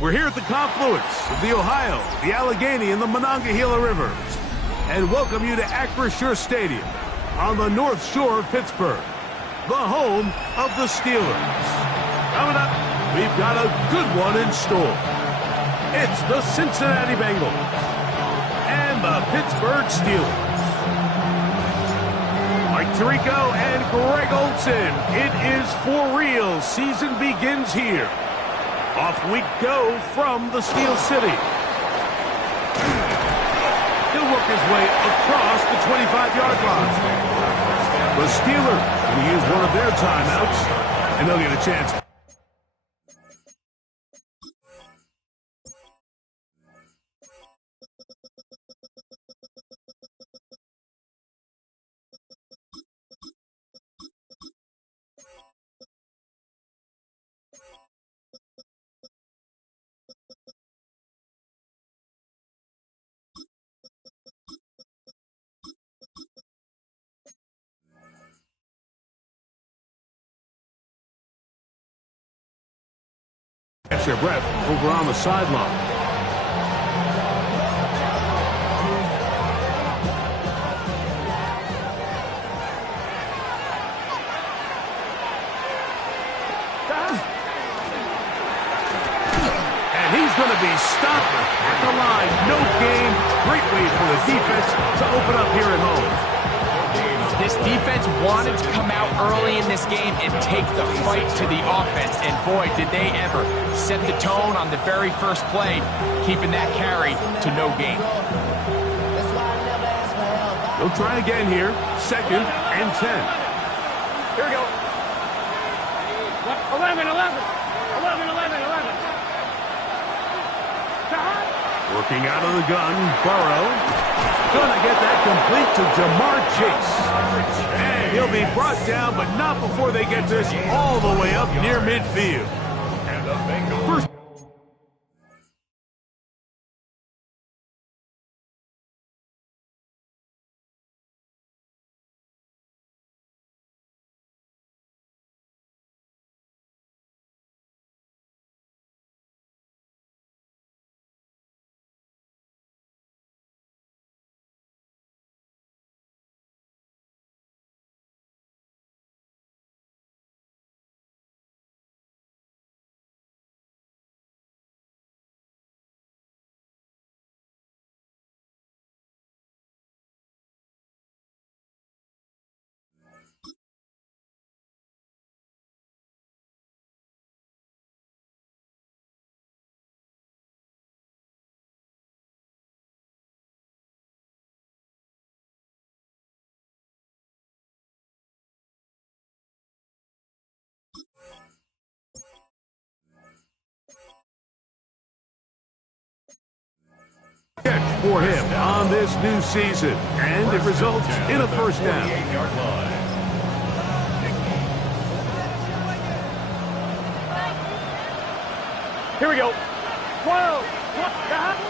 We're here at the confluence of the Ohio, the Allegheny, and the Monongahela Rivers, and welcome you to Acrisure Stadium on the North Shore of Pittsburgh, the home of the Steelers. Coming up, we've got a good one in store. It's the Cincinnati Bengals and the Pittsburgh Steelers. Mike Tirico and Greg Olsen, it is for real. Season begins here. Off we go from the Steel City. He'll work his way across the 25-yard line. The Steelers will use one of their timeouts, and they'll get a chance. Catch your breath over on the sideline. And he's going to be stopped at the line. No gain. Great way for the defense to open up here at home. This defense wanted to come out early in this game and take the fight to the offense. And boy, did they ever set the tone on the very first play, keeping that carry to no gain. They'll try again here. 2nd and 10. Here we go. 11, 11. 11, 11, 11. Working out of the gun, Burrow. Gonna get that complete to Jamar Chase. And he'll be brought down, but not before they get this all the way up near midfield. First. Catch for him on this new season, and it results in a first down. Here we go. 12,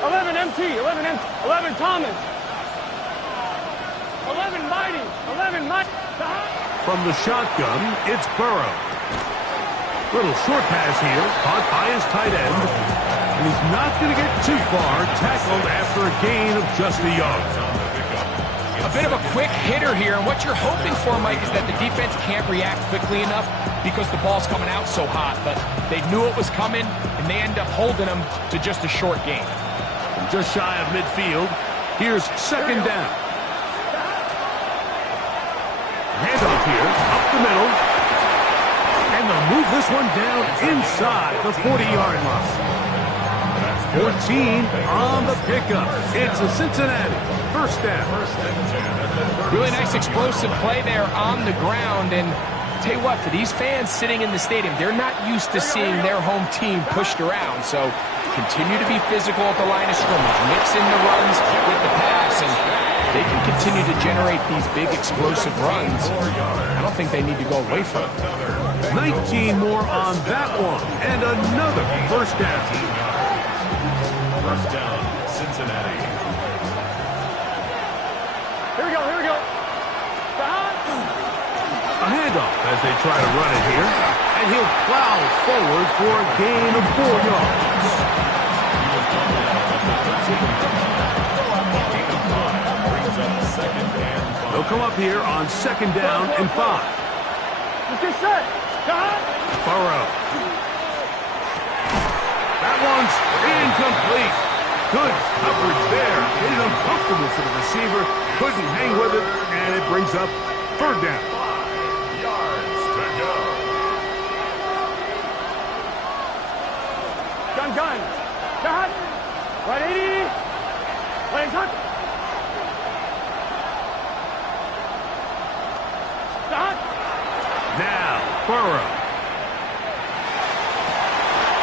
11 MT, 11 Thomas. 11 Mighty, 11 Mighty. From the shotgun, it's Burrow. Little short pass here, caught by his tight end. And he's not going to get too far, tackled after a gain of just a yard. A bit of a quick hitter here, and what you're hoping for, Mike, is that the defense can't react quickly enough because the ball's coming out so hot. But they knew it was coming, and they end up holding them to just a short gain. From just shy of midfield, here's 2nd down. Handoff here, up the middle. And they'll move this one down inside the 40-yard line. 14 on the pickup. It's a Cincinnati first down. Really nice explosive play there on the ground. And tell you what, for these fans sitting in the stadium, they're not used to seeing their home team pushed around. So continue to be physical at the line of scrimmage. Mix in the runs with the pass, and they can continue to generate these big explosive runs. I don't think they need to go away from it. 19 more on that one, and another first down. First down, Cincinnati. Here we go, here we go. A handoff as they try to run it here, and he'll plow forward for a gain of 4 yards. here on 2nd down and 5. Let's get set. Burrow. That one's incomplete. Good coverage there. Made it uncomfortable for the receiver. Couldn't hang with it, and it brings up 3rd down. 5 yards to go. Gun. Cut. Right 80. Right cut. Cut. Now, Burrow.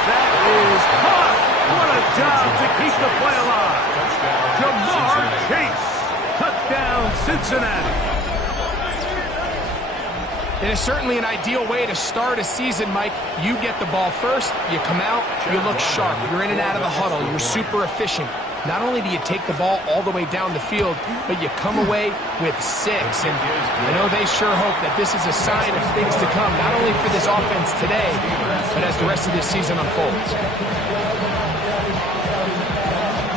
That is caught. What a job to keep the play alive. Jamar Chase. Touchdown, Cincinnati. It is certainly an ideal way to start a season, Mike. You get the ball first, you come out, you look sharp. You're in and out of the huddle. You're super efficient. Not only do you take the ball all the way down the field, but you come away with 6. And I know they sure hope that this is a sign of things to come, not only for this offense today, but as the rest of this season unfolds.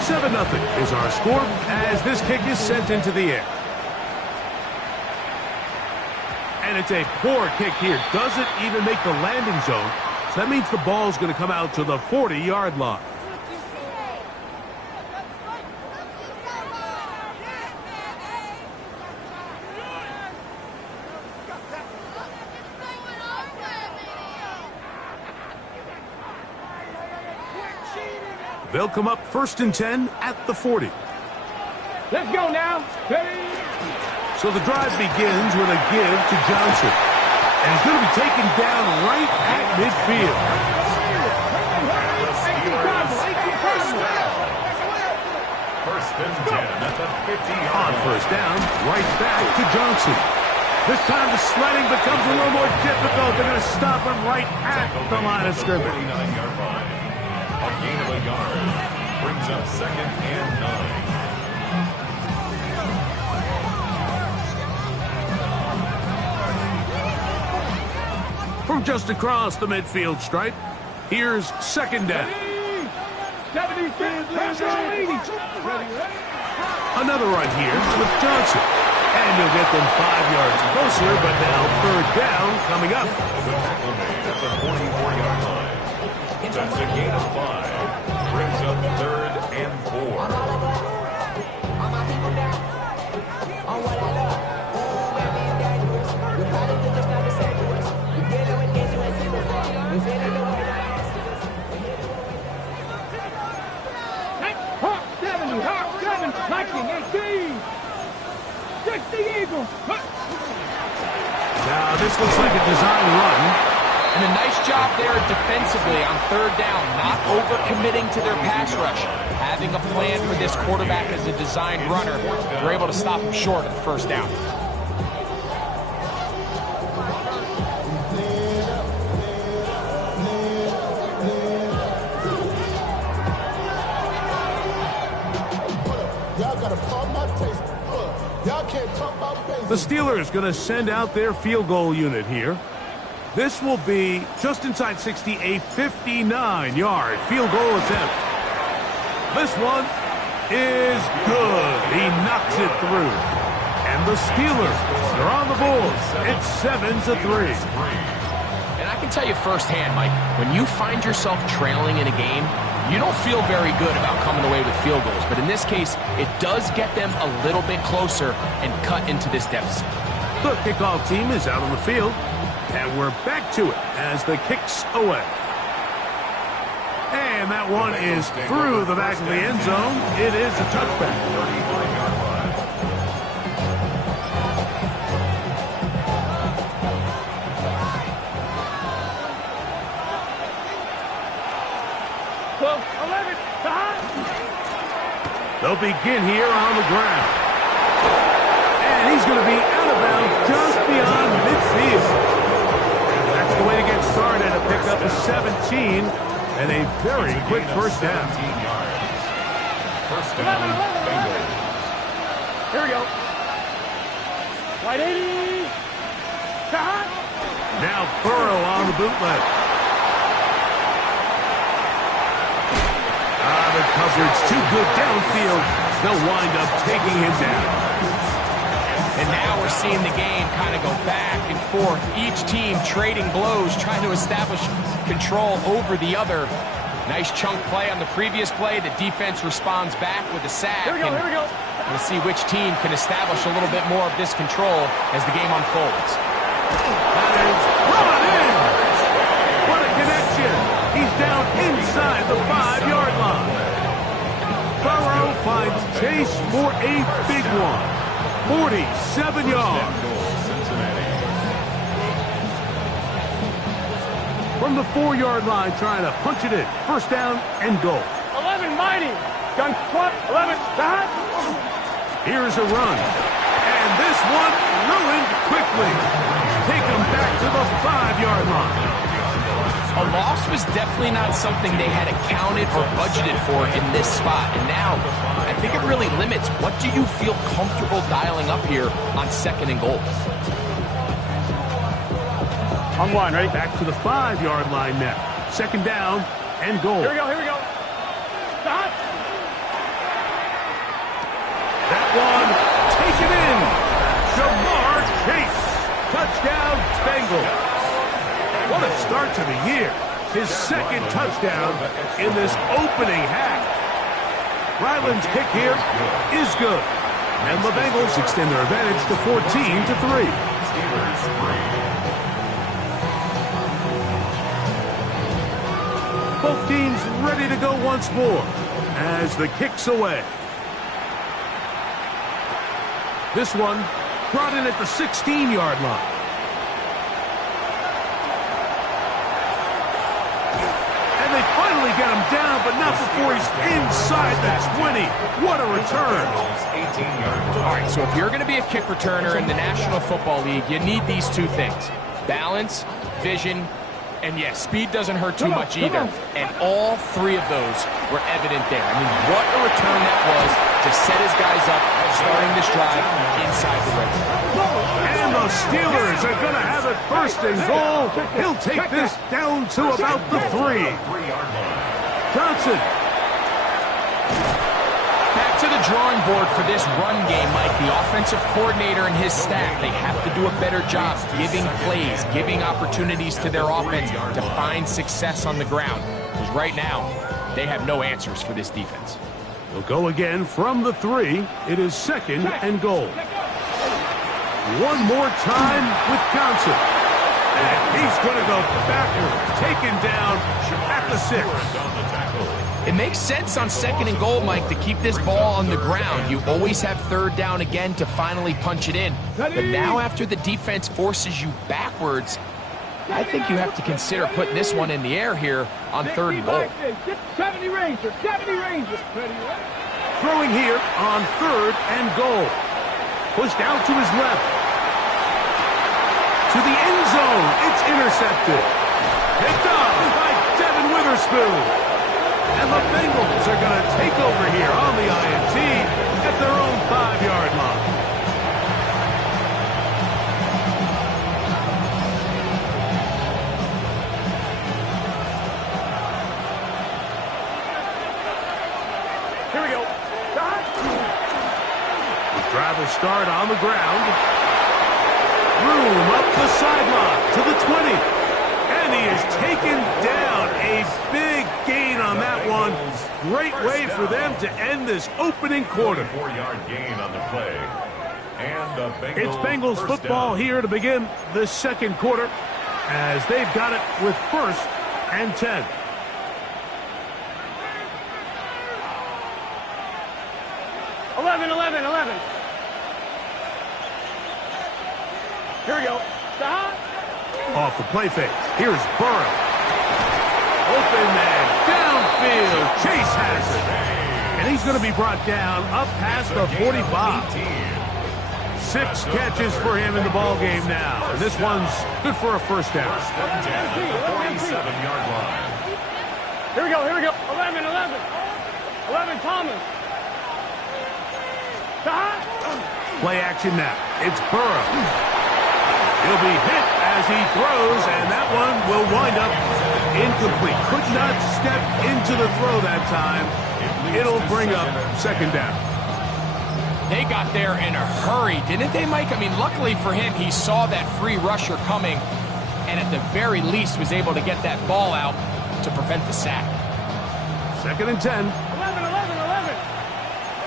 7-0 is our score as this kick is sent into the air. And it's a poor kick here. Doesn't even make the landing zone. So that means the ball's going to come out to the 40-yard line. They'll come up 1st and 10 at the 40. Let's go now. Ready? So the drive begins with a give to Johnson. And he's going to be taken down right at midfield. First and 10 at the 50-yard On 1st down, right back to Johnson. This time the sledding becomes a little more difficult. They're going to stop him right at the line of scrimmage. 49-yard line. A gain of a yard brings up 2nd and 9. From just across the midfield stripe, here's 2nd down. 76. Another run here with Johnson. And he'll get them 5 yards closer, but now 3rd down coming up. The tackle made at the 44-yard line. That's a gain of 5. Brings up 3rd and 4. Now this looks like a design run. And a nice job there defensively on 3rd down, not overcommitting to their pass rush. Having a plan for this quarterback as a designed runner, they're able to stop him short of the 1st down. The Steelers going to send out their field goal unit here. This will be just inside 60, a 59-yard field goal attempt. This one is good. He knocks it through. And the Steelers are on the board. It's 7-3. And I can tell you firsthand, Mike, when you find yourself trailing in a game, you don't feel very good about coming away with field goals. But in this case, it does get them a little bit closer and cut into this deficit. The kickoff team is out on the field. And we're back to it as the kick's away. And that one is through the back of the end zone. It is a touchback. 35-yard line. They'll begin here on the ground. And he's going to be out of bounds just beyond midfield. That's the way to get started. A pickup of 17 and a very quick 1st down. 17 yards. 1st down, Bengals. Here we go. Right 80. Now Burrow on the bootleg. The coverage too good downfield. They'll wind up taking him down. And now we're seeing the game kind of go back and forth. Each team trading blows, trying to establish control over the other. Nice chunk play on the previous play. The defense responds back with a sack. Here we go, here we go. We'll see which team can establish a little bit more of this control as the game unfolds. That is brought in. What a connection. He's down inside the 5-yard line. Burrow finds Chase for a big one. 47 yards. From the 4-yard line, trying to punch it in. First down and goal. 11 mighty. Gun squat. 11 start. Here's a run. And this one ruined quickly. Take him back to the 5-yard line. A loss was definitely not something they had accounted or budgeted for in this spot. And now, I think it really limits what do you feel comfortable dialing up here on 2nd and goal. On one, ready? Back to the 5-yard line now. 2nd down and goal. Here we go, here we go. Stop. That one taken in. Jamar Chase. Touchdown, Bengals. What a start to the year. His 2nd touchdown in this opening half. Ryland's kick here is good. And the Bengals extend their advantage to 14-3. Both teams ready to go once more as the kick's away. This one brought in at the 16-yard line. And they finally get him down, but not before he's inside the 20. What a return. All right, so if you're going to be a kick returner in the National Football League, you need these two things. Balance, vision, and yes, speed doesn't hurt too much either. And all 3 of those were evident there. I mean, what a return that was to set his guys up, starting this drive inside the red zone. And the Steelers are going to have it 1st and goal. He'll take this down to about the 3. Johnson. Back to the drawing board for this run game, Mike. The offensive coordinator and his staff, they have to do a better job giving plays, giving opportunities to their offense to find success on the ground. Because right now, they have no answers for this defense. They'll go again from the 3. It is 2nd and goal. One more time with Johnson. And he's going to go backward, taken down at the 6. It makes sense on 2nd and goal, Mike, to keep this ball on the ground. You always have 3rd down again to finally punch it in. But now after the defense forces you backwards, I think you have to consider putting this one in the air here on 3rd and goal. 70 Ranger, 70 Ranger. Throwing here on 3rd and goal. Pushed out to his left. To the end zone. It's intercepted. Picked up by Devin Witherspoon. And the Bengals are going to take over here on the INT at their own 5-yard line. Here we go. Start. The drive will start on the ground. Room up the sideline to the 20. And he is taken down. A big gain on that one. Great way for them to end this opening quarter. 4-yard gain on the play. And the Bengals It's Bengals football here to begin the 2nd quarter as they've got it with 1st and 10. Eleven. Here we go. Stop. Off the play fake. Here's Burrow. Open man. Downfield. Chase has it. And he's going to be brought down up past the 45. 6 catches for him in the ball game now. And this one's good for a 1st down. 47-yard line. Here we go. 11 Thomas. Stop. Play action now. It's Burrow. He'll be hit as he throws, and that one will wind up incomplete. Could not step into the throw that time. It'll bring up 2nd down. They got there in a hurry, didn't they, Mike? I mean, luckily for him, he saw that free rusher coming and at the very least was able to get that ball out to prevent the sack. 2nd and 10. 11, 11, 11.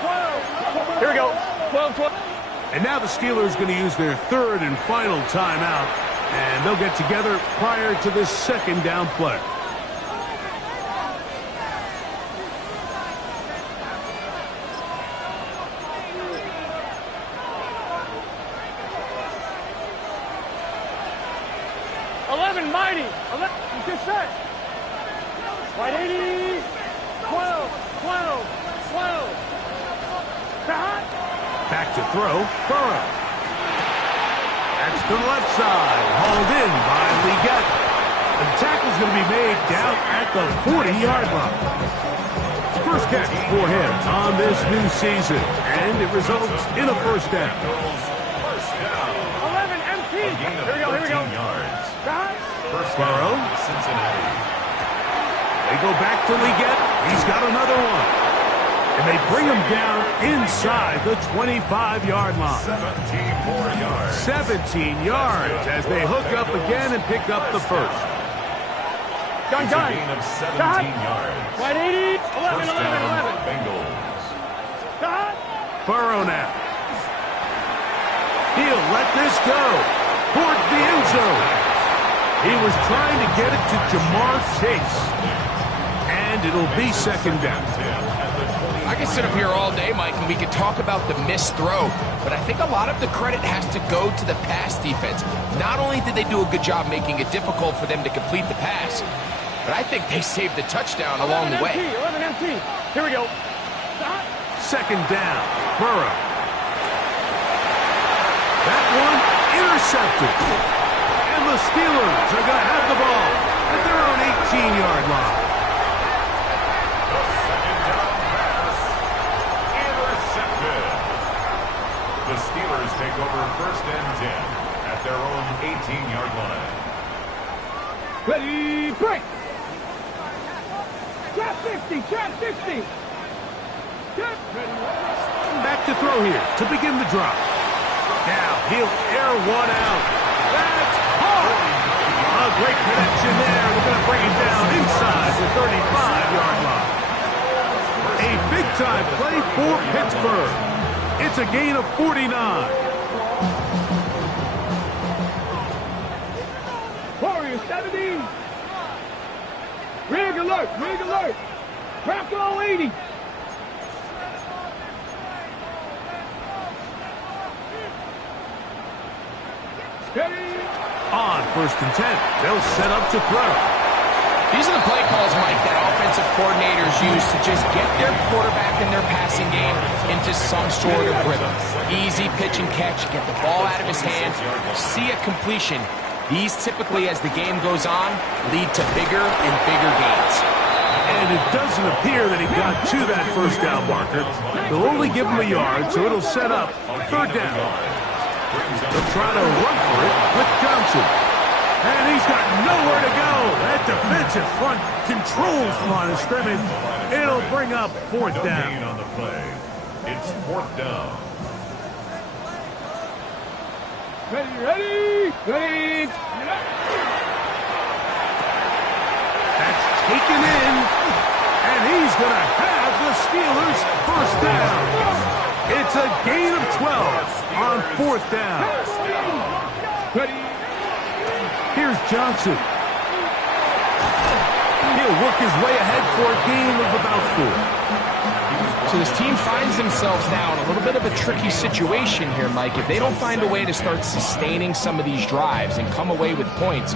12. Here we go. 12, 12. And now the Steelers going to use their 3rd and final timeout, and they'll get together prior to this 2nd down play. Mighty. 11. Just set. Right 80. 12. 12. 12. Back to throw. Burrow. That's to the left side. Hauled in by Leggett. The tackle's going to be made down at the 40-yard line. First catch for him on this new season, and it results in a 1st down. 11 MT. Here we go. Burrow. Cincinnati. They go back to Leggett. He's got another one. And they bring him down inside the 25-yard line. 17 more yards. 17 yards as they hook up again and pick up the 1st. Done. A gain of 17 yards. Right 80. 11, First 11, down, 11. Bengals. Burrow now. He'll let this go towards the end zone. He was trying to get it to Jamar Chase. And it'll be 2nd down. I can sit up here all day, Mike, and we could talk about the missed throw, but I think a lot of the credit has to go to the pass defense. Not only did they do a good job making it difficult for them to complete the pass, but I think they saved the touchdown along the way. 11 MT. Here we go. 2nd down. Burrow. That one intercepted. And the Steelers are going to have the ball at their own 18-yard line. The 2nd down pass. Intercepted. The Steelers take over 1st and 10 at their own 18-yard line. Ready, break. Trap 60. Trap 60. Back to throw here to begin the drop. Now he'll air one out. That's hard. A great connection there. We're going to bring it down inside the 35-yard line. A big-time play for Pittsburgh. It's a gain of 49. Warriors 70. Rig alert. Rig alert. Craft all 80. On 1st and 10, they'll set up to throw. These are the play calls, Mike, that offensive coordinators use to just get their quarterback and their passing game into some sort of rhythm. Easy pitch and catch, get the ball out of his hand, see a completion. These typically, as the game goes on, lead to bigger and bigger gains. And it doesn't appear that he got to that 1st down marker. They'll only give him a yard, so it'll set up 3rd down. They'll try to run for it with Johnson. And he's got nowhere to go. That defensive front controls the line of scrimmage. It'll bring up 4th No down. gain on the play. It's 4th down. Ready. That's taken in. And he's going to have the Steelers 1st down. It's a gain of 12 on 4th down. Here's Johnson. He'll work his way ahead for a gain of about 4. So this team finds themselves now in a little bit of a tricky situation here, Mike. If they don't find a way to start sustaining some of these drives and come away with points,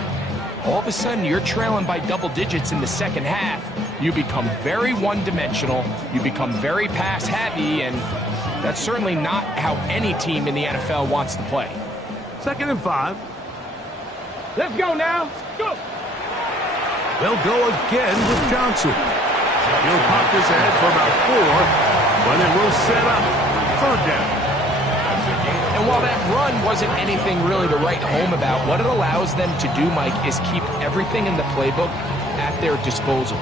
all of a sudden you're trailing by double digits in the 2nd half. You become very one-dimensional. You become very pass-heavy, and that's certainly not how any team in the NFL wants to play. 2nd and 5. Let's go now. Go. They'll go again with Johnson. He'll pop this ahead for about 4, but it will set up 3rd down. And while that run wasn't anything really to write home about, what it allows them to do, Mike, is keep everything in the playbook at their disposal.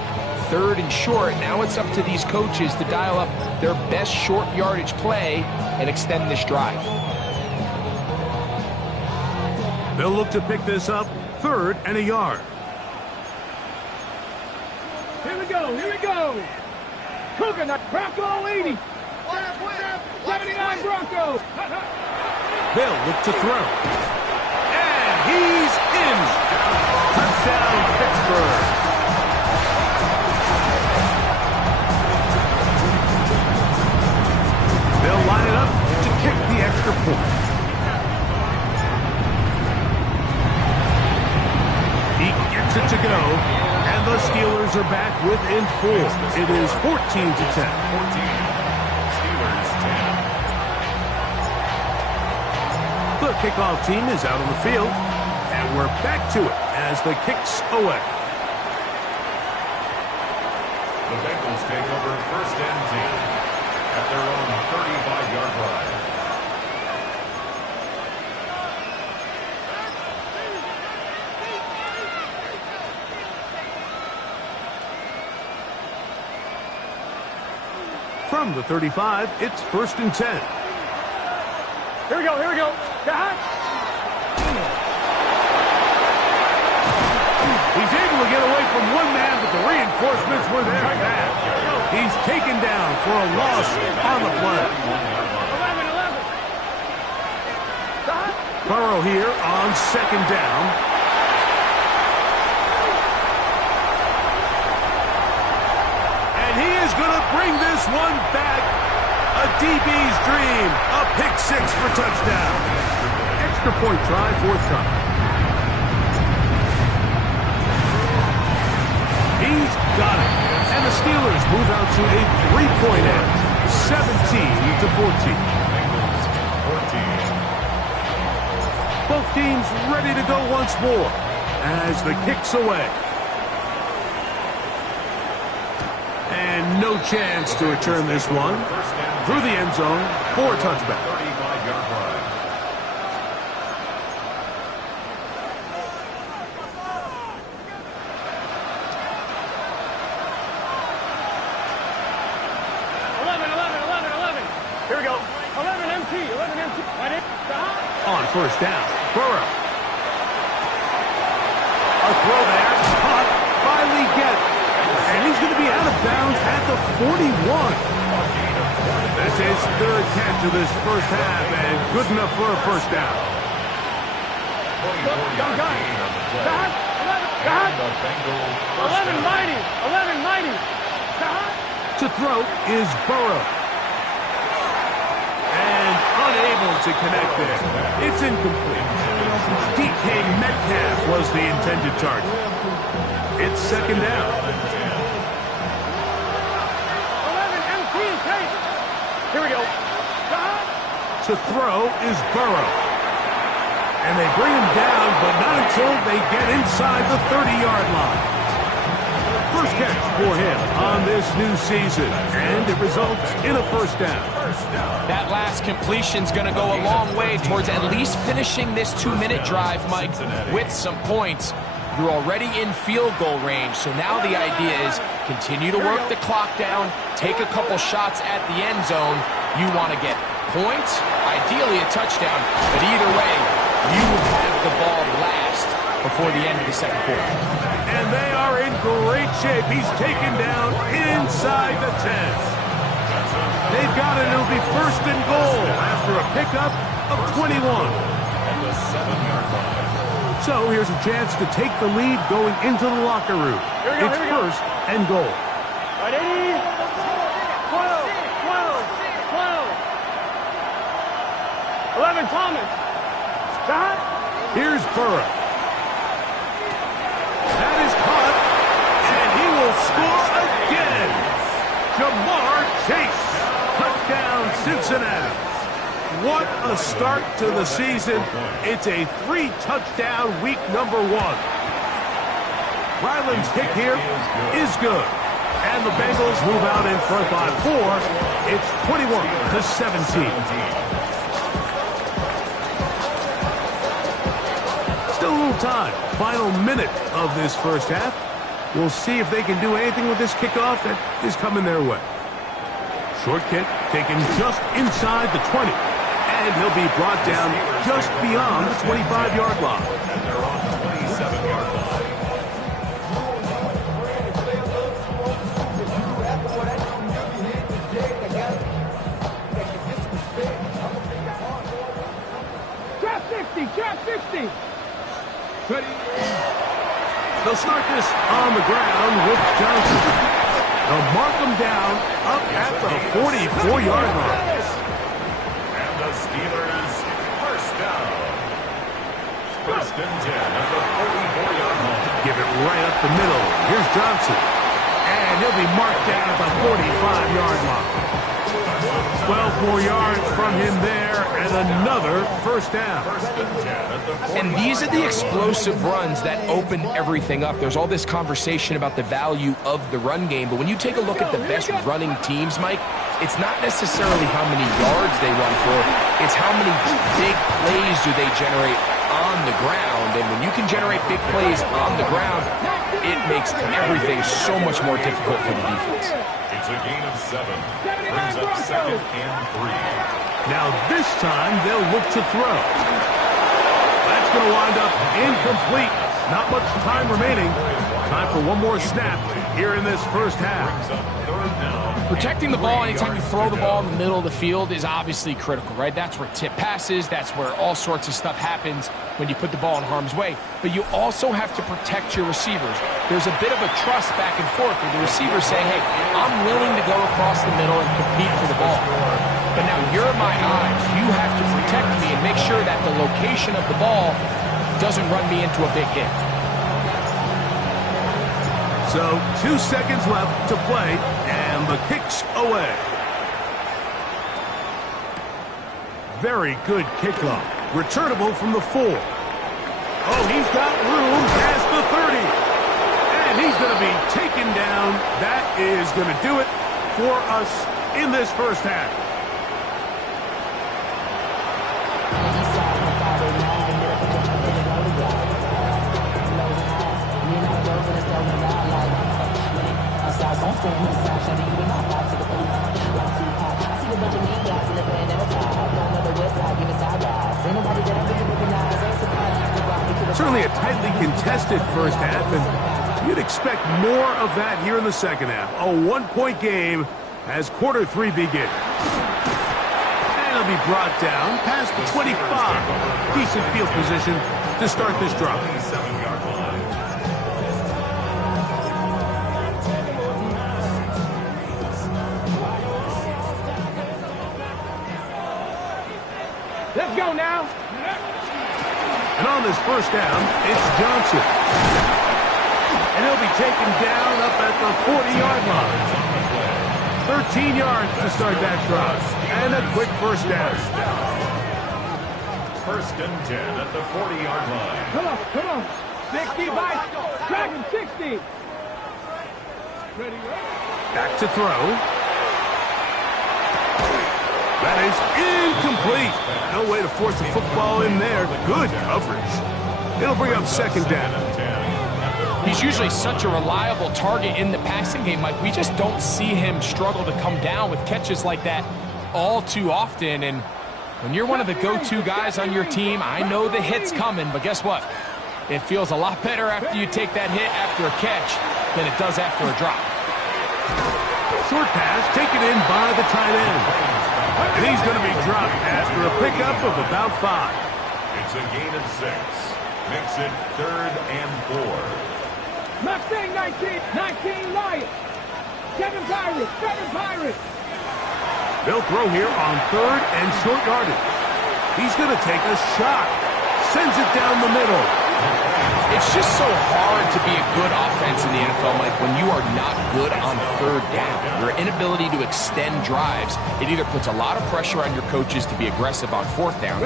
3rd and short. Now it's up to these coaches to dial up their best short yardage play and extend this drive. They'll look to pick this up 3rd and a yard. Here we go, here we go. Coconut Bronco 80. 79 Bronco. They'll look to throw. And he's in. Touchdown, Pittsburgh. They'll line it up to kick the extra point. He gets it to go, and the Steelers are back within 4. It is 14-10. 14. Steelers 10. The kickoff team is out on the field, and we're back to it as the kick's away. The Bengals take over 1st and 10 at their own 35-yard line. From the 35, it's 1st and 10. Here we go, here we go. He's able to get away from one man, but the reinforcements were there for that. He's taken down for a loss on the play. 11. Burrow here on 2nd down. And he is going to bring this one back. A DB's dream. A pick 6 for touchdown. Extra point try, 4th time. He's got it. And the Steelers move out to a 3-point edge. 17-14. 14. Both teams ready to go once more as the kick's away. And no chance to return this one through the end zone for a touchback. 35-yard line. Here we go. 11 MT. Right in. On 1st down, Burrow. A throw there, caught by Leggett. And he's going to be out of bounds at the 41. That's his 3rd catch of this first half, and good enough for a 1st down. 24-yard gain on the play. And the Bengals 11 down. mighty. 11 mighty. To throw is Burrow. And unable to connect there. It's incomplete. DK Metcalf was the intended target. It's 2nd down. 11 MT. Here we go. To throw is Burrow. And they bring him down, but not until they get inside the 30-yard line. First catch for him on this new season, and it results in a 1st down. That last completion's going to go a long way towards at least finishing this 2-minute drive, Mike, with some points. You're already in field goal range, so now the idea is continue to work the clock down, take a couple shots at the end zone. You want to get points, ideally a touchdown, but either way, you have the ball last before the end of the 2nd quarter. And they are in great shape. He's taken down inside the 10. They've got it. It'll be 1st and goal after a pickup of 21. At the 7-yard line. So here's a chance to take the lead going into the locker room. It's 1st and goal. Right 80. 12. 11 Thomas. Shot. Here's Burrow. That is caught, and he will score again. Jamar Chase. Touchdown, Cincinnati. What a start to the season. It's a 3-touchdown week number 1. Ryland's kick here is good. And the Bengals move out in front by 4. It's 21-17. Still a little time. Final minute of this first half. We'll see if they can do anything with this kickoff that is coming their way. Short kick taken just inside the 20. And he'll be brought down just beyond the 25-yard line. And they're on the 27-yard line. Trap 60, trap 60. Ready? They'll start this on the ground with Johnson. They'll mark him down up at the 44-yard line. And the Steelers first down. First and 10 at the 44-yard line. Give it right up the middle. Here's Johnson. And he'll be marked down at the 45-yard line. 12 more yards from him there, and another first down. First and 10 at the And these are the explosive runs that open everything up. There's all this conversation about the value of the run game, but when you take a look at the best running teams, Mike, it's not necessarily how many yards they run for, it's how many big plays do they generate on the ground. And when you can generate big plays on the ground, it makes everything so much more difficult for the defense. It's a gain of 7. Brings up second and 3. Now this time they'll look to throw. That's going to wind up incomplete. Not much time remaining. Time for one more snap here in this first half. Brings up third down. Protecting the ball anytime you throw the ball in the middle of the field is obviously critical, right? That's where tip passes, that's where all sorts of stuff happens when you put the ball in harm's way. But you also have to protect your receivers. There's a bit of a trust back and forth where the receivers say, hey, I'm willing to go across the middle and compete for the ball. But now you're my eyes. You have to protect me and make sure that the location of the ball doesn't run me into a big hit. So 2 seconds left to play, and the kick's away. Very good kickoff. Returnable from the 4. Oh, he's got room past the 30. And he's going to be taken down. That is going to do it for us in this first half. Certainly a tightly contested first half, and you'd expect more of that here in the second half. A one-point game as quarter 3 begins. And he'll be brought down past the 25. Decent field position to start this drive. 27-yard line. Let's go now. And on this first down, it's Johnson. And he'll be taken down up at the 40-yard line. 13 yards to start that drive. And a quick first down. First and 10 at the 40-yard line. Come on. 60 by Dragon 60. Ready. Back to throw. That is incomplete. No way to force the football in there. Good coverage. It'll bring up second down. He's usually such a reliable target in the passing game, Mike. We just don't see him struggle to come down with catches like that all too often. And when you're one of the go-to guys on your team, I know the hit's coming, but guess what? It feels a lot better after you take that hit after a catch than it does after a drop. Short pass taken in by the tight end. And he's going to be dropped after a pickup of about 5. It's a gain of 6. Makes it third and 4. Mustang 19 Lions. 7 Pirates. They'll throw here on third and short yardage. He's going to take a shot. Sends it down the middle. It's just so hard to be a good offense in the NFL, Mike, when you are not good on third down. Your inability to extend drives, it either puts a lot of pressure on your coaches to be aggressive on fourth down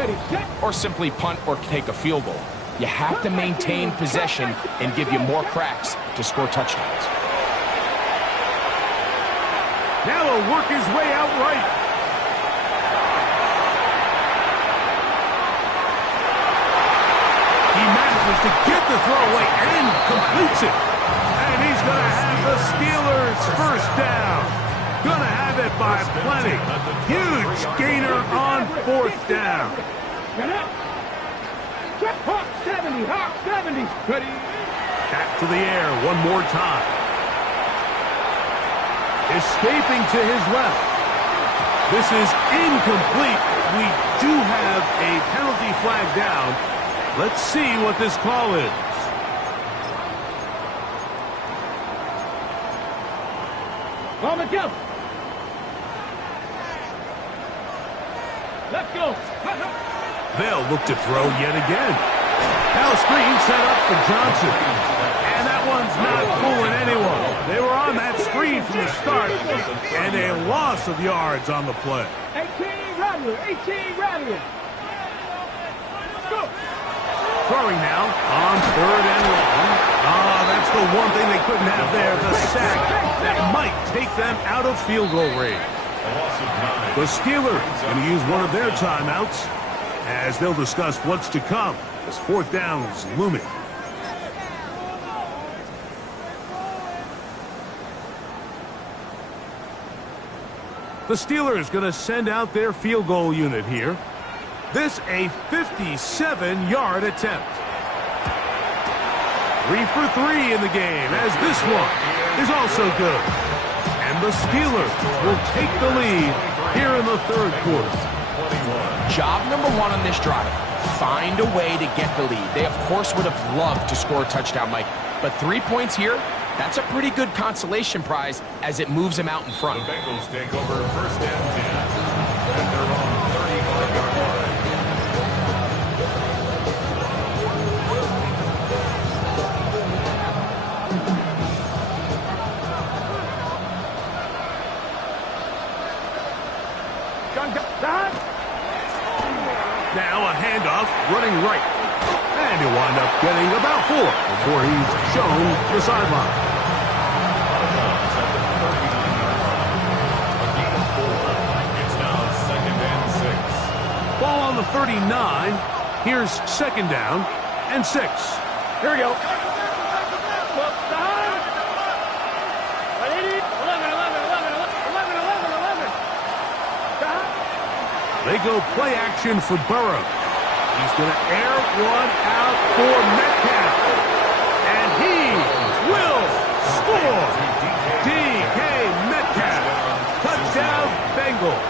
or simply punt or take a field goal. You have to maintain possession and give you more cracks to score touchdowns. Now he'll work his way out right. He manages to get the throw away and completes it. And he's gonna have the Steelers first down. Gonna have it by plenty. Huge gainer on fourth down. Hawk 70, Hawk 70. Ready. Back to the air one more time. Escaping to his left. This is incomplete. We do have a penalty flag down. Let's see what this call is. On the go. Let's go. They'll look to throw yet again. Now screen set up for Johnson. And that one's not fooling anyone. They were on that screen from the start. And a loss of yards on the play. 18 Rattler. 18 Rattler. Go. Throwing now on third and long. That's the one thing they couldn't have there. The sack that might take them out of field goal range. The Steelers going to use one of their timeouts as they'll discuss what's to come as fourth down is looming. The Steelers going to send out their field goal unit here. This a 57-yard attempt. 3 for 3 in the game as this one is also good. And the Steelers will take the lead here in the third quarter. Job number one on this drive, find a way to get the lead. They, of course, would have loved to score a touchdown, Mike. But 3 points here, that's a pretty good consolation prize as it moves them out in front. The Bengals take over first and 10 at their own 35-yard line. Now a handoff running right. And he'll wind up getting about 4 before he's shown the sideline. It's now second and 6. Ball on the 39. Here's second down and 6. Here we go. 11. They go play action for Burrow. He's going to air one out for Metcalf. And he will score. DK Metcalf. Touchdown Bengals.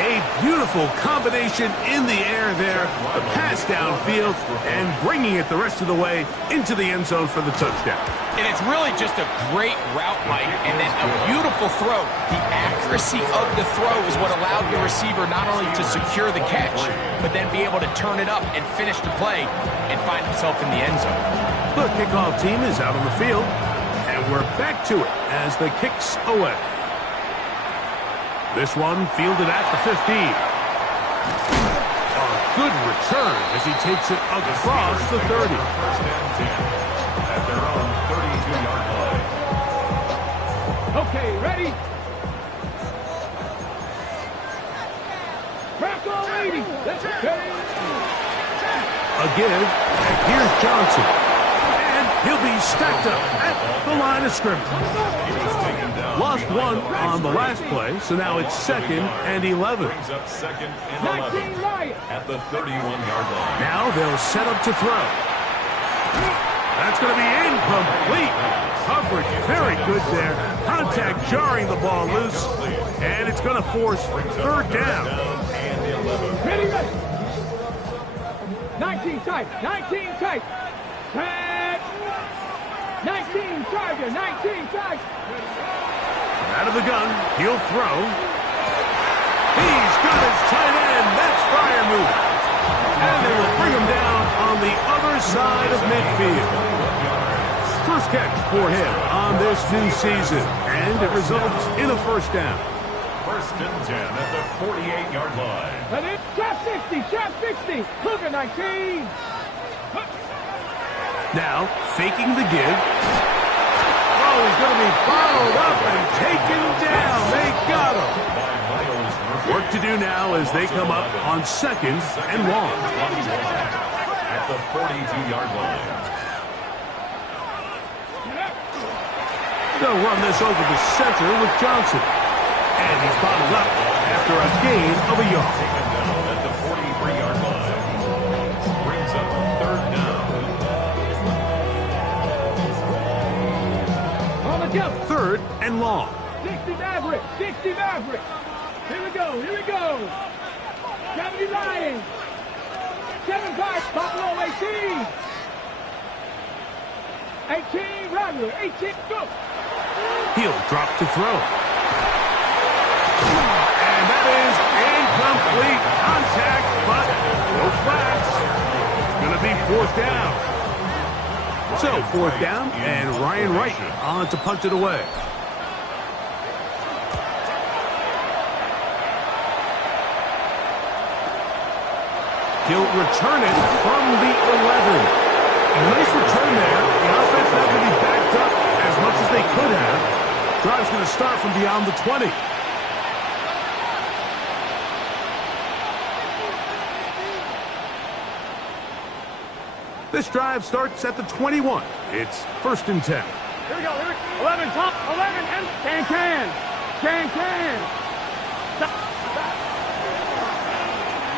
A beautiful combination in the air there. The pass downfield and bringing it the rest of the way into the end zone for the touchdown. And it's really just a great route, Mike, and then a beautiful throw. The accuracy of the throw is what allowed the receiver not only to secure the catch, but then be able to turn it up and finish the play and find himself in the end zone. The kickoff team is out on the field, and we're back to it as the kicks away. This one fielded at the 15. A good return as he takes it across the 30. First and 10 at their own 32-yard line. Okay, ready? Bracco 80. That's okay. Again, and here's Johnson. And he'll be stacked up at the line of scrimmage. Lost one on the last play, so now it's second and 11. Brings up second and 11 at the 31-yard line. Now they'll set up to throw. That's going to be incomplete. Coverage very good there. Contact jarring the ball loose. And it's going to force third down. Ready, ready. 19 tight. 19 tight. Tag. 19 charger. 19 tight. Out of the gun, he'll throw. He's got his tight end. That's fire move. And they will bring him down on the other side of midfield. First catch for him on this new season. And it results in a first down. First and 10 at the 48-yard line. And it's trap 60. Trap 60. Luka 19. Now, faking the give. Oh, he's going to be followed up and taken down. They got him. Work to do now as they come up on second and long. At the 42-yard line. They'll run this over the center with Johnson. And he's bottled up after a gain of a yard. Taken down at the 43-yard line. Brings up third down. On the jump. Third and long. 60 Maverick. 60 Maverick. Here we go. Here we go. 70 Lions. 7-5. Buffalo 18. 18 Rattler. 18. Go. He'll drop to throw. And that is incomplete contact, but no flags. It's going to be fourth down. So, fourth down, and Ryan Wright on to punt it away. He'll return it from the 11. Nice return there. The offense not going to be backed up as much as they could have. Drive's going to start from beyond the 20. This drive starts at the 21. It's first and 10. Here we go. Here we go. 11 top. 11 and can.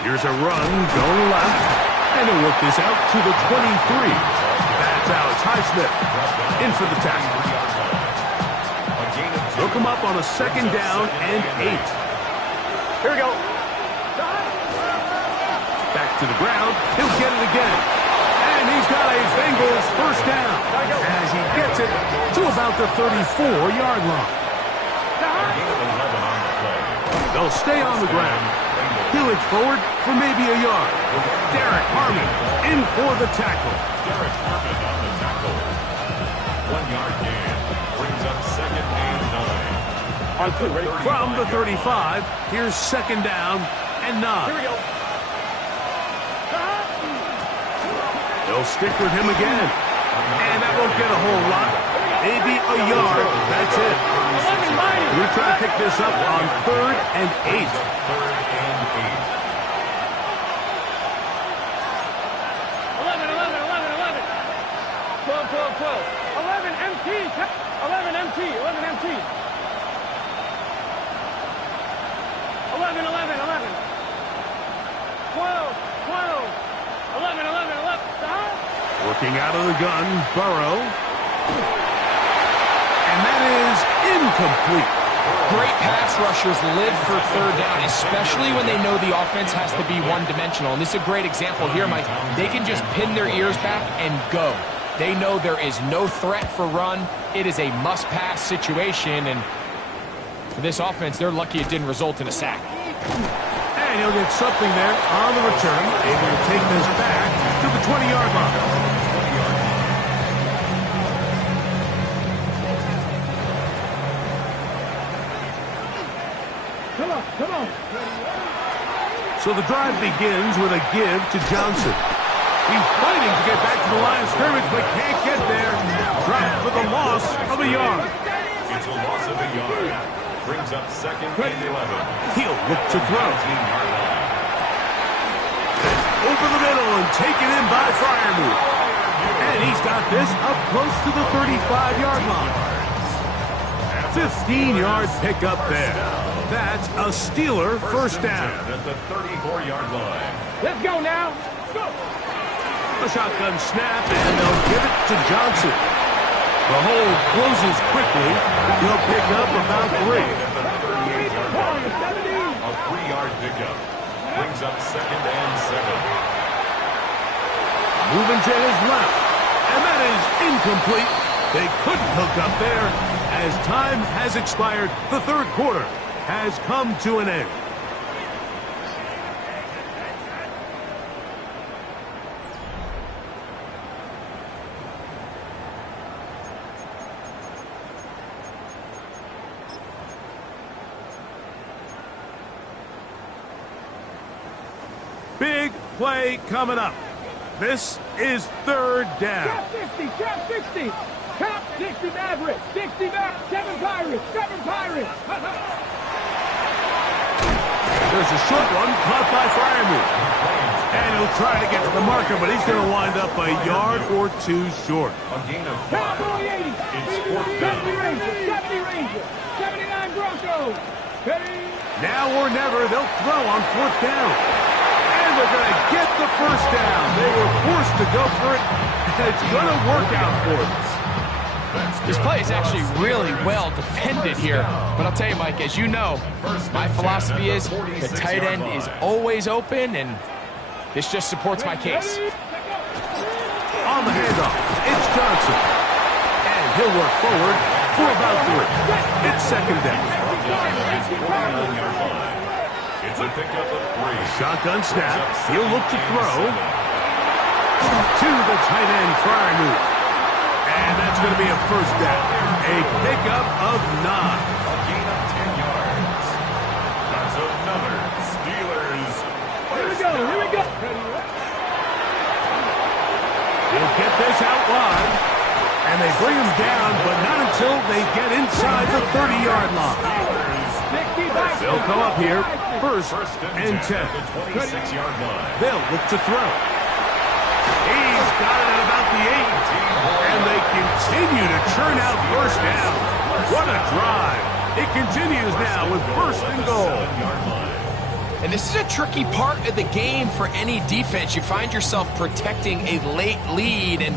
Here's a run going left. And he'll work this out to the 23. That's Alex Highsmith in for the tackle. They'll come up on a second down and 8. Here we go. Back to the ground. He'll get it again. And he's got a Bengals first down as he gets it to about the 34-yard line. They'll stay on the ground. He'll edge forward for maybe a yard. Derek Harmon in for the tackle. Derek Harmon on the tackle. 1-yard gain. Brings up second and 9. From the 35, here's second down and 9. Here we go. They'll stick with him again. And that won't get a whole lot. Maybe a yard. That's it. We'll try to pick this up on third and 8. Third and 11. 12. 11 MT. 11 MT. 11. 12. 11. Working out of the gun, Burrow. And that is incomplete. Great pass rushers live for third down, especially when they know the offense has to be one-dimensional. And this is a great example here, Mike. They can just pin their ears back and go. They know there is no threat for run. It is a must-pass situation. And for this offense, they're lucky it didn't result in a sack. And he'll get something there on the return. Able to take this back to the 20-yard line. Come on. So the drive begins with a give to Johnson. He's fighting to get back to the line of scrimmage, but can't get there. Drive for the loss of a yard. It's a loss of a yard. Brings up second and 11. He'll look to throw. Over the middle and taken in by Freiermuth. And he's got this up close to the 35-yard line. 15-yard pickup there. That's a Steeler first down. At the 34-yard line. Let's go now. Go. A shotgun snap, and they'll give it to Johnson. The hole closes quickly. He'll pick up about 3. At the 38-yard line. A 3-yard pickup. Brings up second and 7. Moving to his left. And that is incomplete. They couldn't hook up there. As time has expired, the third quarter has come to an end. Big play coming up. This is third down. Trap 60. Trap 60 Mavericks. 60 Mavericks. 7 Pirates. There's a short one caught by Freiermuth. And he'll try to get to the marker, but he's going to wind up a yard or two short. A gain of 5. It's 4th down. 70 Rangers, 79 Broncos. Now or never, they'll throw on 4th down. And they're going to get the first down. They were forced to go for it, and it's going to work out for them. This play is actually really well defended here. But I'll tell you, Mike, as you know, my philosophy is the tight end is always open, and this just supports my case. On the handoff, it's Johnson. And he'll work forward for about 3. It's 2nd down. It's a pickup of 3. Shotgun snap. He'll look to throw to the tight end Fryermuth. And that's going to be a first down. A pickup of 9. A gain of 10 yards. That's another Steelers. Here we go, here we go. He'll get this out wide. And they bring him down, but not until they get inside the 30-yard line. They'll come up here, first and 10. The 26-yard line. They'll look to throw. He's got it at about the 8. And they continue to churn out first down. What a drive. It continues now with 1st and goal. And this is a tricky part of the game for any defense. You find yourself protecting a late lead, and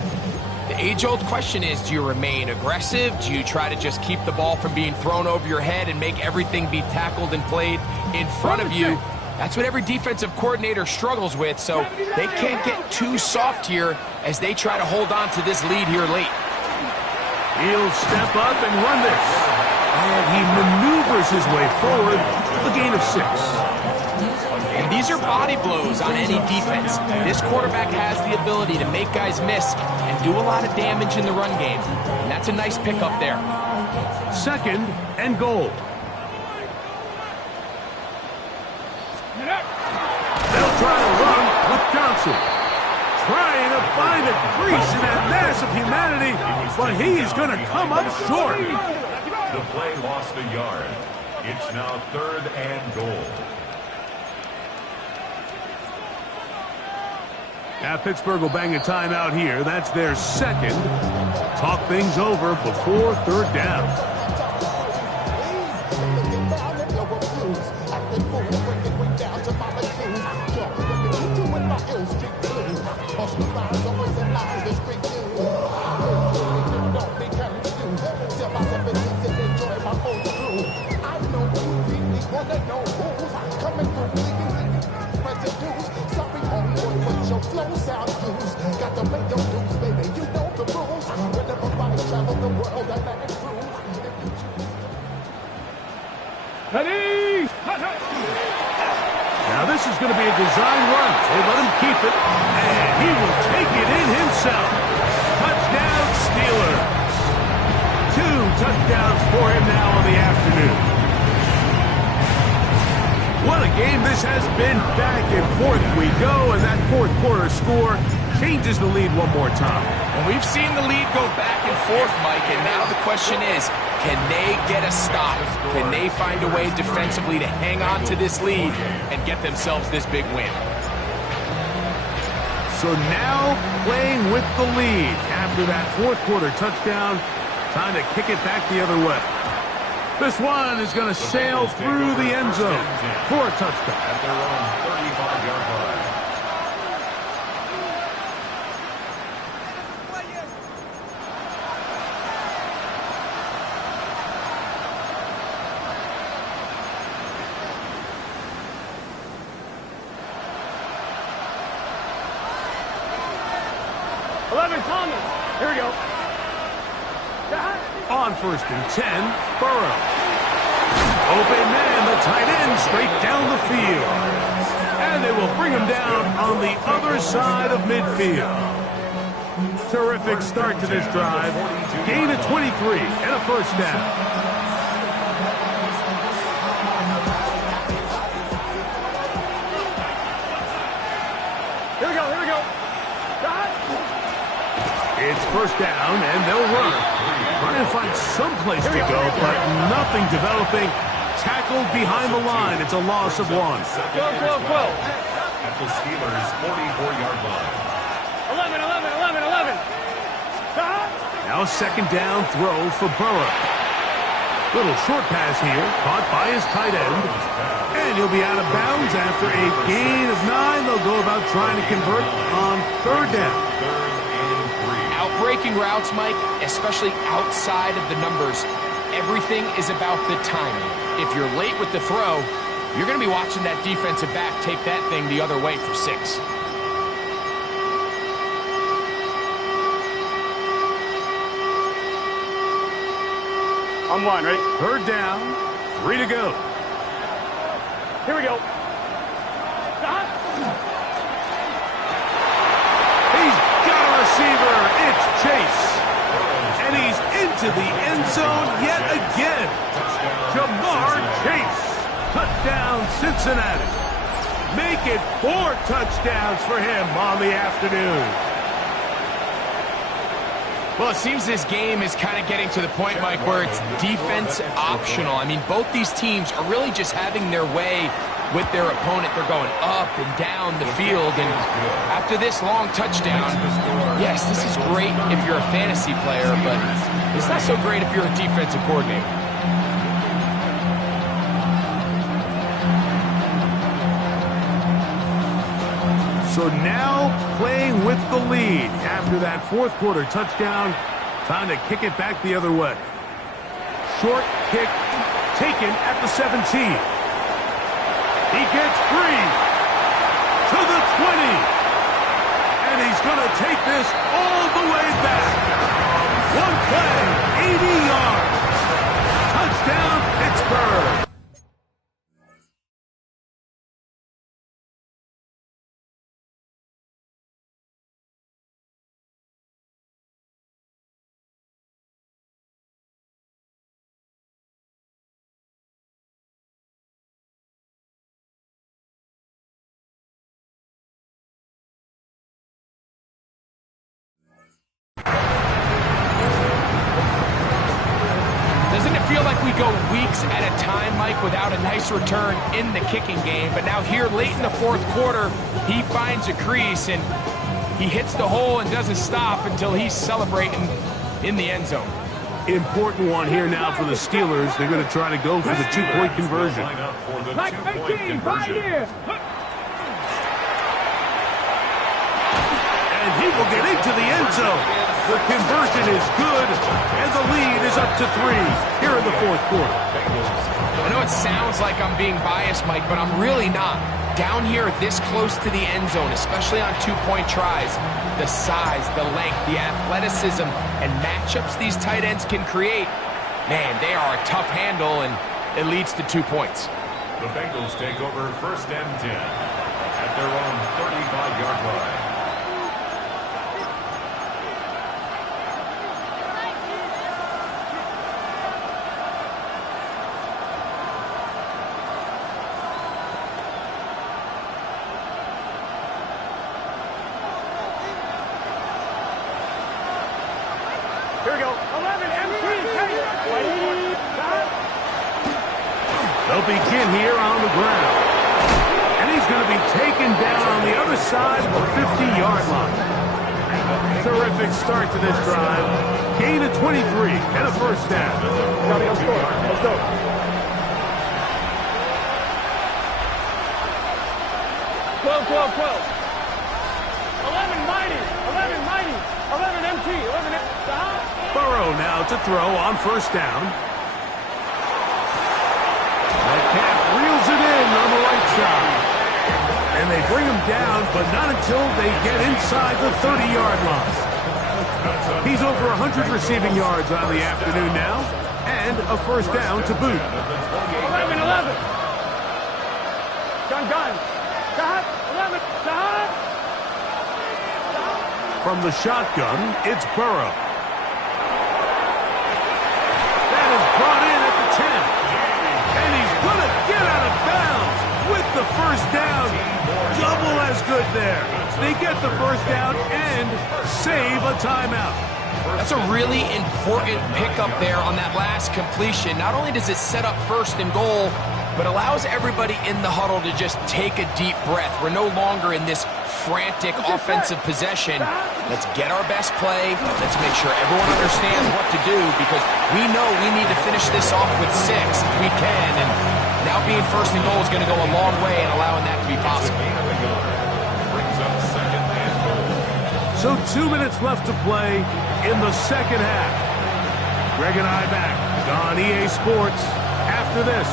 the age-old question is, do you remain aggressive? Do you try to just keep the ball from being thrown over your head and make everything be tackled and played in front of you? That's what every defensive coordinator struggles with, so they can't get too soft here as they try to hold on to this lead here late. He'll step up and run this. And he maneuvers his way forward with a gain of 6. And these are body blows on any defense. This quarterback has the ability to make guys miss and do a lot of damage in the run game. And that's a nice pickup there. 2nd and goal. They'll try to run with Johnson. Trying to find a crease in that mass of humanity, but he's going to come up short. The play lost a yard. It's now 3rd and goal. Now Pittsburgh will bang a timeout here. That's their 2nd. Talk things over before 3rd down. Now this is going to be a design run. They let him keep it, and he will take it in himself. Touchdown Steelers. 2 touchdowns for him now on the afternoon. What a game this has been. Back and forth we go, and that 4th quarter score changes the lead one more time. And we've seen the lead go back and forth, Mike, and now the question is, can they get a stop? Can they find a way defensively to hang on to this lead and get themselves this big win? So now playing with the lead after that 4th quarter touchdown, time to kick it back the other way. This one is going to sail through the end zone for a touchdown. At their own 35-yard line. Here we go. On 1st and 10, Burrow. Open man, the tight end, straight down the field. And they will bring him down on the other side of midfield. Terrific start to this drive. Gain of 23 and a first down. Here we go, here we go. It's first down, and they'll run. Trying to find some place to go, but nothing developing. Tackled behind the line. It's a loss of 1. 12. at the Steelers' 44-yard line. 11, 11, 11, 11. Stop. Now a second down throw for Burrow. Little short pass here, caught by his tight end. And he'll be out of bounds after a gain of 9. They'll go about trying to convert on third down. Outbreaking routes, Mike, especially outside of the numbers, everything is about the timing. If you're late with the throw, you're going to be watching that defensive back take that thing the other way for 6. On 1, ready? Third down, 3 to go. Here we go. Stop. He's got a receiver. It's Chase. And he's into the end zone yet again. Jamar Chase. Touchdown, Cincinnati. Make it 4 touchdowns for him on the afternoon. Well, it seems this game is kind of getting to the point, Mike, where it's defense optional. I mean, both these teams are really just having their way with their opponent. They're going up and down the field, and after this long touchdown, yes, this is great if you're a fantasy player, but it's not so great if you're a defensive coordinator. So now playing with the lead after that fourth quarter touchdown. Time to kick it back the other way. Short kick taken at the 17. He gets free to the 20. And he's going to take this all the way back. One play, 80 yards. Touchdown, Pittsburgh. Doesn't it feel like we go weeks at a time, Mike, without a nice return in the kicking game? But now here late in the fourth quarter, he finds a crease and he hits the hole and doesn't stop until he's celebrating in the end zone. Important one here now for the Steelers. They're going to try to go for the 2-point conversion. Like 18, right here. And he will get into the end zone. The conversion is good, and the lead is up to 3 here in the fourth quarter. I know it sounds like I'm being biased, Mike, but I'm really not. Down here this close to the end zone, especially on 2-point tries, the size, the length, the athleticism, and matchups these tight ends can create, man, they are a tough handle, and it leads to 2 points. The Bengals take over 1st and 10 at their own 35-yard line. Here we go. 11, MC, They'll begin here on the ground. And he's going to be taken down on the other side of the 50-yard line. Terrific start to this drive. Gain of 23 and a first down. Let's go. 12, 11, mighty. 11, MT. 11, stop. Burrow now to throw on first down. Metcalf reels it in on the right side. And they bring him down, but not until they get inside the 30-yard line. He's over 100 receiving yards on the afternoon now, and a first down to boot. 11. Gun. Stop. 11, stop. From the shotgun, it's Burrow. That is brought in at the 10. And he's going to get out of bounds with the first down. Double as good there. They get the first down and save a timeout. That's a really important pickup there on that last completion. Not only does it set up 1st and goal, but allows everybody in the huddle to just take a deep breath. We're no longer in this frantic offensive possession. Let's get our best play. Let's make sure everyone understands what to do, because we know we need to finish this off with 6 if we can. And now being first and goal is going to go a long way in allowing that to be possible. So 2 minutes left to play in the second half. Greg and I back on EA Sports after this.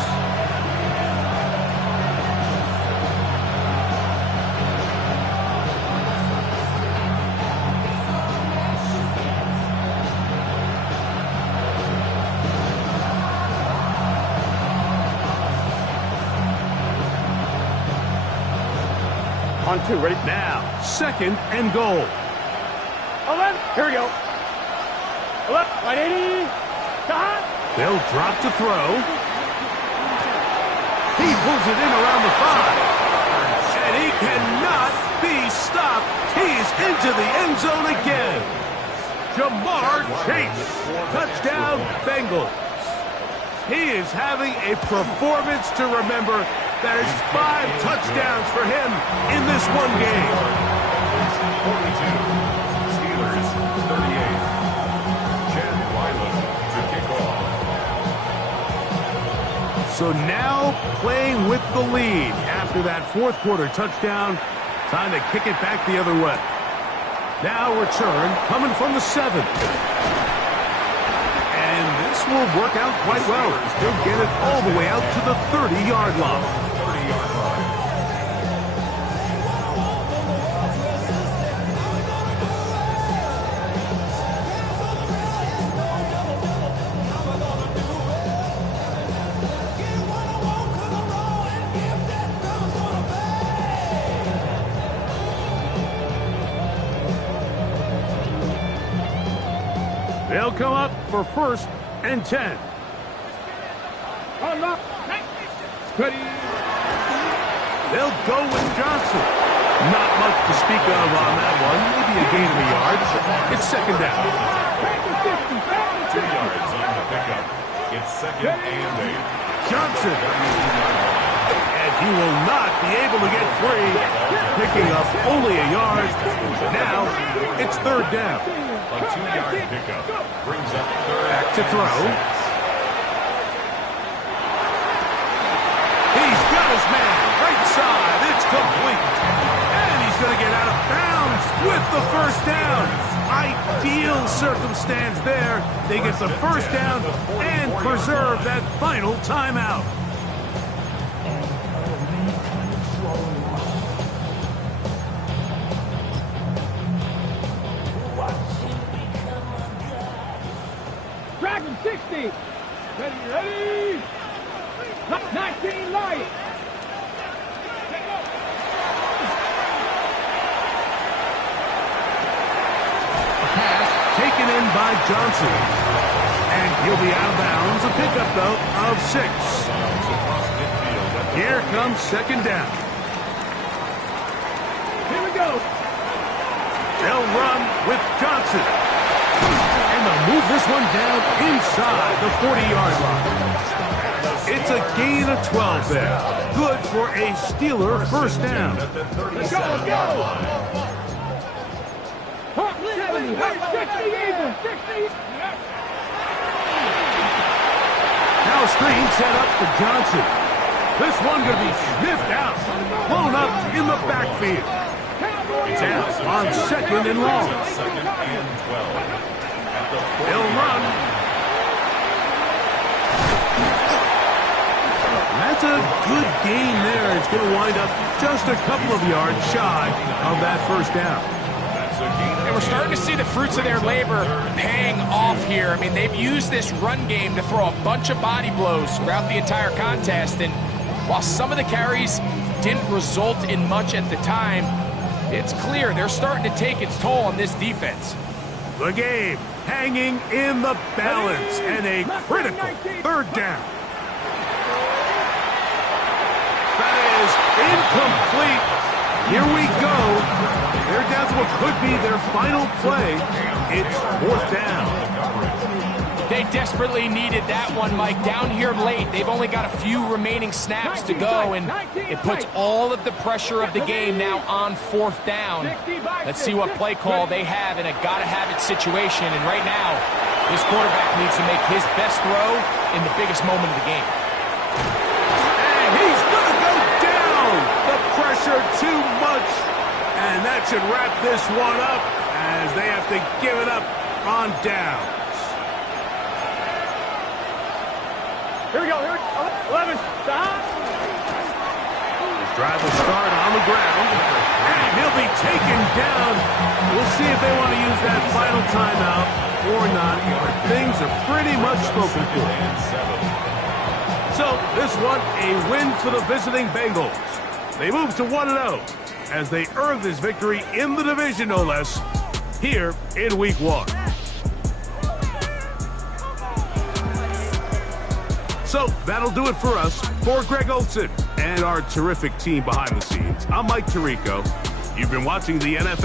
On 2, ready? Now, second and goal. 11, here we go. 11, 180, They'll drop to throw. He pulls it in around the 5. And he cannot be stopped. He's into the end zone again. Jamar Chase. Touchdown, Bengals. He is having a performance to remember. That is 5 touchdowns for him in this one game. 42. Steelers 38. Chad Ryland to kick off. So now playing with the lead after that fourth quarter touchdown. Time to kick it back the other way. Now return coming from the 7. And this will work out quite well. He'll get it all the way out to the 30-yard line. 30-yard line. They'll come up for first and 10. They'll go with Johnson. Not much to speak of on that one. Maybe a gain of a yard. It's second down. 2 yards on the pickup. It's second and 8. Johnson. And he will not be able to get free. Picking up only a yard. Now it's third down. A 2-yard pickup brings up third. Back to throw. He's got his man. Right side. It's complete. And he's going to get out of bounds with the first down. Ideal circumstance there. They get the first down and preserve that final timeout. Dragon 60. Ready. 19 light. Pass taken in by Johnson. And he'll be out of bounds. A pickup, though, of 6. Here comes second down. Here we go. They'll run with Johnson. And they'll move this one down inside the 40-yard line. It's a gain of 12 there. Good for a Steeler first down. Let's go. 70, 60 even, 60. Now a screen set up for Johnson. This one going to be sniffed out. Blown up in the backfield. Down on second and long. Second and 12. At the They'll run. That's a good gain there. It's going to wind up just a couple of yards shy of that first down. And we're starting to see the fruits of their labor paying off here. I mean, they've used this run game to throw a bunch of body blows throughout the entire contest. And while some of the carries didn't result in much at the time, it's clear they're starting to take its toll on this defense. The game hanging in the balance and a critical third down. That is incomplete. Here we go. They're down to what could be their final play. It's fourth down. They desperately needed that one, Mike. Down here late, they've only got a few remaining snaps to go, and it puts all of the pressure of the game now on 4th down. Let's see what play call they have in a gotta-have-it situation, and right now, this quarterback needs to make his best throw in the biggest moment of the game. And he's going to go down. The pressure too much, and that should wrap this one up as they have to give it up on downs. Here we go. 11, stop. This drive will start on the ground, and he'll be taken down. We'll see if they want to use that final timeout or not. But things are pretty much spoken for. So this one, a win for the visiting Bengals. They move to 1-0 as they earn this victory in the division, no less, here in Week 1. So that'll do it for us. For Greg Olson and our terrific team behind the scenes, I'm Mike Tirico. You've been watching the NFL.